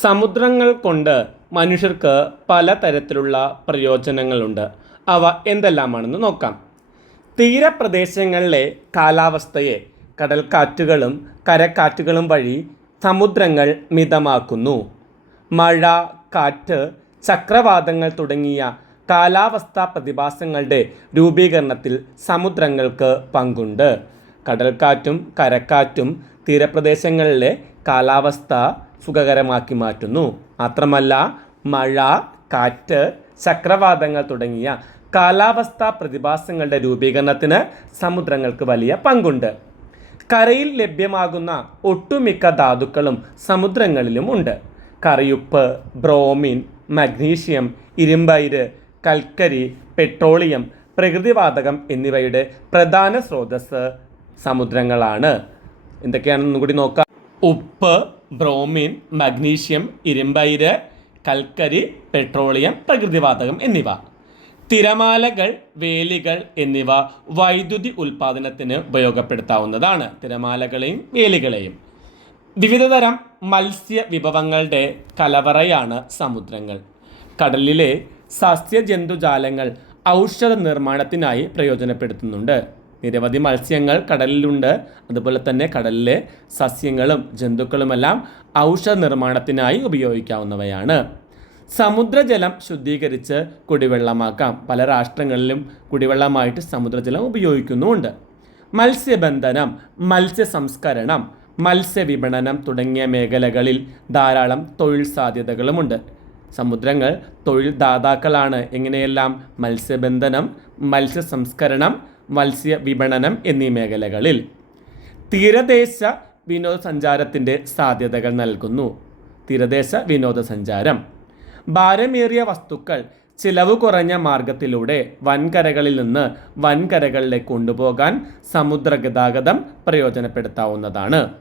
സമുദ്രങ്ങൾ കൊണ്ട് മനുഷ്യർക്ക് പലതരത്തിലുള്ള പ്രയോജനങ്ങളുണ്ട്. അവ എന്തെല്ലാമാണെന്ന് നോക്കാം. തീരപ്രദേശങ്ങളിലെ കാലാവസ്ഥയെ കടൽക്കാറ്റുകളും കരക്കാറ്റുകളും വഴി സമുദ്രങ്ങൾ മിതമാക്കുന്നു. മഴ കാറ്റ് ചക്രവാതങ്ങൾ തുടങ്ങിയ കാലാവസ്ഥാ പ്രതിഭാസങ്ങളുടെ രൂപീകരണത്തിൽ സമുദ്രങ്ങൾക്ക് പങ്കുണ്ട്. കടൽക്കാറ്റും കരക്കാറ്റും തീരപ്രദേശങ്ങളിലെ കാലാവസ്ഥ സുഖകരമാക്കി മാറ്റുന്നു. മാത്രമല്ല മഴ കാറ്റ് ചക്രവാതങ്ങൾ തുടങ്ങിയ കാലാവസ്ഥാ പ്രതിഭാസങ്ങളുടെ രൂപീകരണത്തിന് സമുദ്രങ്ങൾക്ക് വലിയ പങ്കുണ്ട്. കരയിൽ ലഭ്യമാകുന്ന ഒട്ടുമിക്ക ധാതുക്കളും സമുദ്രങ്ങളിലും ഉണ്ട്. കറിയുപ്പ് ബ്രോമിൻ മഗ്നീഷ്യം ഇരുമ്പയിര് കൽക്കരി പെട്രോളിയം പ്രകൃതിവാതകം എന്നിവയുടെ പ്രധാന സ്രോതസ് സമുദ്രങ്ങളാണ്. എന്തൊക്കെയാണെന്നും കൂടി നോക്കാം. ഉപ്പ് ബ്രോമിൻ മഗ്നീഷ്യം ഇരുമ്പയിര് കൽക്കരി പെട്രോളിയം പ്രകൃതിവാതകം എന്നിവ. തിരമാലകൾ വേലികൾ എന്നിവ വൈദ്യുതി ഉൽപ്പാദനത്തിന് ഉപയോഗപ്പെടുത്താവുന്നതാണ് തിരമാലകളെയും വേലികളെയും. വിവിധതരം മത്സ്യ വിഭവങ്ങളുടെ കലവറയാണ് സമുദ്രങ്ങൾ. കടലിലെ സസ്യജന്തുജാലങ്ങൾ ഔഷധ നിർമ്മാണത്തിനായി പ്രയോജനപ്പെടുത്തുന്നുണ്ട്. നിരവധി മത്സ്യങ്ങൾ കടലിലുണ്ട്. അതുപോലെ തന്നെ കടലിലെ സസ്യങ്ങളും ജന്തുക്കളുമെല്ലാം ഔഷധ നിർമ്മാണത്തിനായി ഉപയോഗിക്കാവുന്നവയാണ്. സമുദ്രജലം ശുദ്ധീകരിച്ച് കുടിവെള്ളമാക്കാം. പല രാഷ്ട്രങ്ങളിലും കുടിവെള്ളമായിട്ട് സമുദ്രജലം ഉപയോഗിക്കുന്നുമുണ്ട്. മത്സ്യബന്ധനം മത്സ്യ സംസ്കരണം മത്സ്യവിപണനം തുടങ്ങിയ മേഖലകളിൽ ധാരാളം തൊഴിൽ സാധ്യതകളുമുണ്ട്. സമുദ്രങ്ങൾ തൊഴിൽ ദാതാക്കളാണ് എങ്ങനെയെല്ലാം? മത്സ്യബന്ധനം മത്സ്യ സംസ്കരണം മത്സ്യ വിപണനം എന്നീ മേഖലകളിൽ തീരദേശ വിനോദസഞ്ചാരത്തിന്റെ സാധ്യതകൾ നൽകുന്നു. തീരദേശ വിനോദസഞ്ചാരം. ഭാരമേറിയ വസ്തുക്കൾ ചിലവ് കുറഞ്ഞ മാർഗത്തിലൂടെ വൻകരകളിൽ നിന്ന് വൻകരകളിലേക്ക് കൊണ്ടുപോകാൻ സമുദ്ര ഗതാഗതം പ്രയോജനപ്പെടുത്താവുന്നതാണ്.